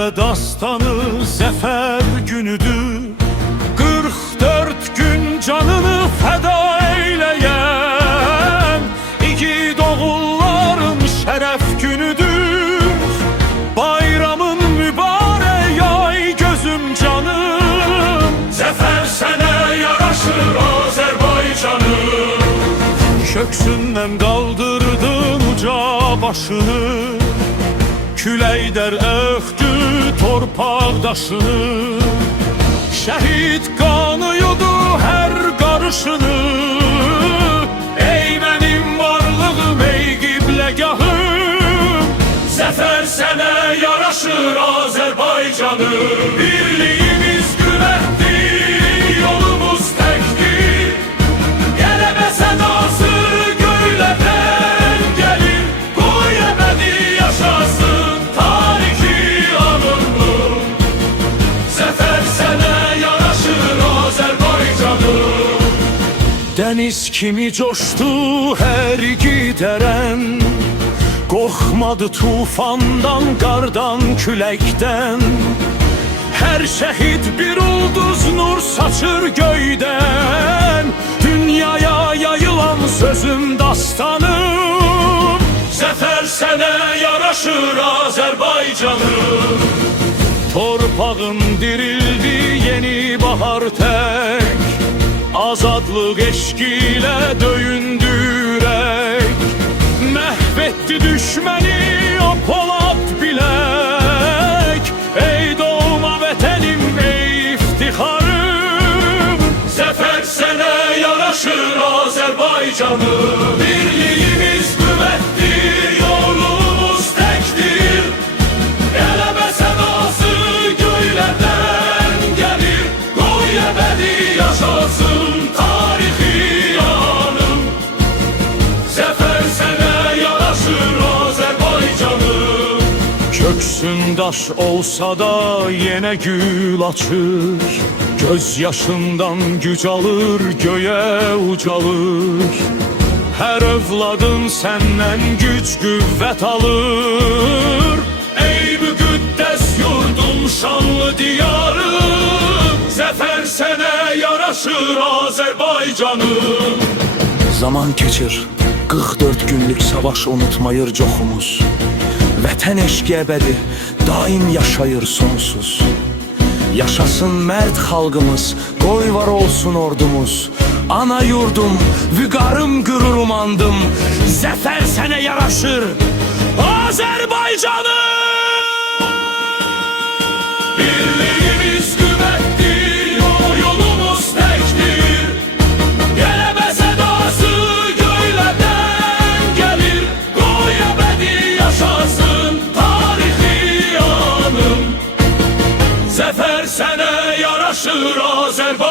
Qələbə dastanı zəfər günüdür. 44 gün canını fəda eyləyən igid oğulların şərəf günüdür. Bayramın mübarək ay gözüm canım, zəfər sənə yaraşır Azərbaycanım. Köksündən qaldırdın uca başını, küləklər öxdü torpaq daşını. Şəhid qanı yudu hər qarışını. Ey mənim varlığım, ey qibləgahım, zəfər sənə yaraşır Azərbaycanım. Birliyimiz qüvvətdir, yolumuz təkdir. Qələbə sədası göylərdən gəlir. Qoy əbədi yaşasın tarixi anımdır. Zəfər sənə yaraşır Azərbaycanım. Dəniz kimi coşdu hər gidərən, qorxmadı tufandan, qardan, küləkdən. Hər şəhid bir ulduz nur saçır göydən. Dünyaya yayılan sözüm dastanım, zəfər sənə yaraşır Azərbaycanım. Torpağın dirildi yeni bahar tək, azadlıq eşqiyle döyündü ürək. Məhv etdi düşməni o polad bilək. Ey doğma vətənim, ey iftixarım, zəfər sənə yaraşır Azərbaycanım. Birliyimiz qüvvətdir, yolumuz təkdir. Qələbə sədası göylərdən gəlir. Qoy əbədi yaşasın tarixi anım, zəfər sənə yaraşır Azərbaycanım. Köksün daş olsa da yenə gül açır. Göz yaşından güc alır, göyə ucalır. Hər övladın səndən güc qüvvət alır. Ey müqəddəs yurdum, şanlı diyarım, zəfər sənə yaraşır Azərbaycanım. Zaman keçir, 44 günlük savaş unutmayır coxumuz. Vətən eşqi əbədi, daim yaşayır sonsuz. Yaşasın mərd xalqımız, qoy var olsun ordumuz. Ana yurdum, vüqarım, qürurum andım, zəfər sənə yaraşır Azərbaycanım. Birliyimiz qüvvətdir, yolumuz təkdir. Qələbə sədası göylərdən gəlir. Qoy əbədi yaşasın tarixi anım, zəfər sənə yaraşır Azərbaycanım.